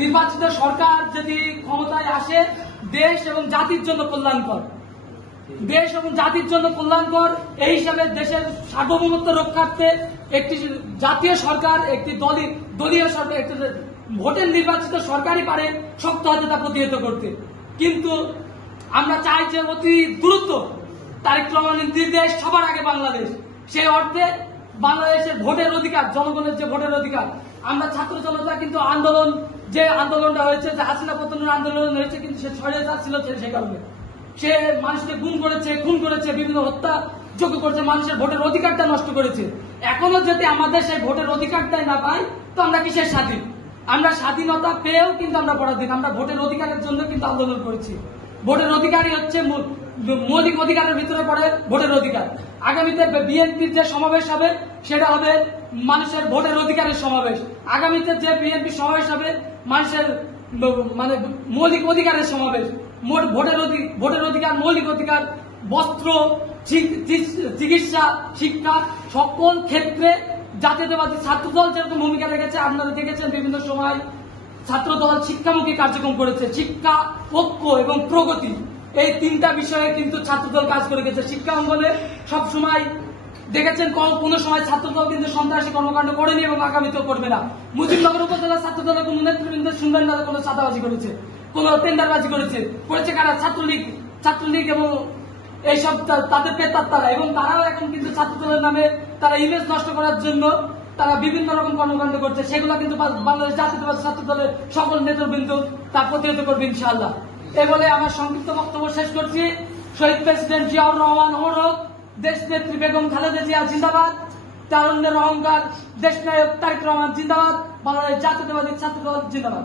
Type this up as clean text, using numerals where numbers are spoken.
নির্বাচিত সরকার যদি ক্ষমতায় আসে দেশ এবং জাতির জন্য কল্যাণকর, দেশ এবং জাতির জন্য কল্যাণকর। এই হিসাবে দেশের সার্বভৌমত্ব রক্ষার্থে একটি জাতীয় সরকার, একটি দলীয় সরকার, একটি ভোটের নির্বাচিত সরকারই পারে শক্ত হাতে তা প্রতিহত করতে। কিন্তু আমরা চাই যে অতি দ্রুত তারেক রহমানের নির্দেশ সবার আগে বাংলাদেশ, সেই অর্থে বাংলাদেশের ভোটের অধিকার, জনগণের যে ভোটের অধিকার, আমরা ছাত্র জনতা কিন্তু আন্দোলন, যে আন্দোলনটা হয়েছে, যে হাসিনা পতনের আন্দোলন হয়েছে, কিন্তু সে স্বৈরাচার ছিল সে কারণে সে মানুষকে গুম করেছে, খুন করেছে, বিভিন্ন হত্যা যোগ্য করেছে, মানুষের ভোটের অধিকারটা নষ্ট করেছে। এখনো যদি আমাদের সেই ভোটের অধিকারটাই না পাই, তো আমরা কিসের স্বাধীন? আমরা স্বাধীনতা পেয়েও কিন্তু আমরা পরাধীন। আমরা ভোটের অধিকারের জন্য কিন্তু আন্দোলন করেছি। ভোটের অধিকারই হচ্ছে মৌলিক অধিকারের ভিতরে পড়ে ভোটের অধিকার। আগামীতে বিএনপির যে সমাবেশ হবে সেটা হবে মানুষের ভোটের অধিকারের সমাবেশ। আগামীতে যে বিএনপি সমাবেশ হবে মানুষের মানে মৌলিক অধিকারের সমাবেশ। ভোটের অধিকার, মৌলিক অধিকার, বস্ত্র, চিকিৎসা, শিক্ষা, সকল ক্ষেত্রে জাতীয়তাবাদী ছাত্রদল যেরকম ভূমিকা রেখেছে, আপনারা দেখেছেন বিভিন্ন সময় ছাত্রদল শিক্ষামুখী কার্যক্রম করেছে। শিক্ষা, ঐক্য এবং প্রগতি, এই তিনটা বিষয়ে কিন্তু ছাত্রদল কাজ করে গেছে। শিক্ষা অঙ্গনে সবসময় দেখেছেন কোন সময় ছাত্রদল কিন্তু সন্ত্রাসী কর্মকাণ্ড করেনি এবং আগামীতেও করবে না। মুজিবনগর উপজেলা ছাত্রদলের কোন নেতৃবৃন্দ শুনবেন না কোন চাঁদাবাজি করেছে, কোন টেন্ডারবাজি করেছে কারা? ছাত্রলীগ এবং এইসব তাদের পেতাত্তারা, এবং তারাও এখন কিন্তু ছাত্রদলের নামে তারা ইমেজ নষ্ট করার জন্য তারা বিভিন্ন রকম কর্মকাণ্ড করছে। সেগুলো কিন্তু বাংলাদেশ জাতীয়তাবাদী ছাত্রদলের সকল নেতৃবৃন্দ তা প্রতিহত করবে ইনশাআল্লাহ। এই বলে আমার সংক্ষিপ্ত বক্তব্য শেষ করছি। শহীদ প্রেসিডেন্ট জিয়াউর রহমান অমর হোক, দেশ নেত্রী বেগম খালেদা জিয়া জিন্দাবাদ, তারুণ্যের অহংকার দেশনায়ক তারেক রহমান জিন্দাবাদ, বাংলাদেশ জাতীয়তাবাদী ছাত্রদল জিন্দাবাদ।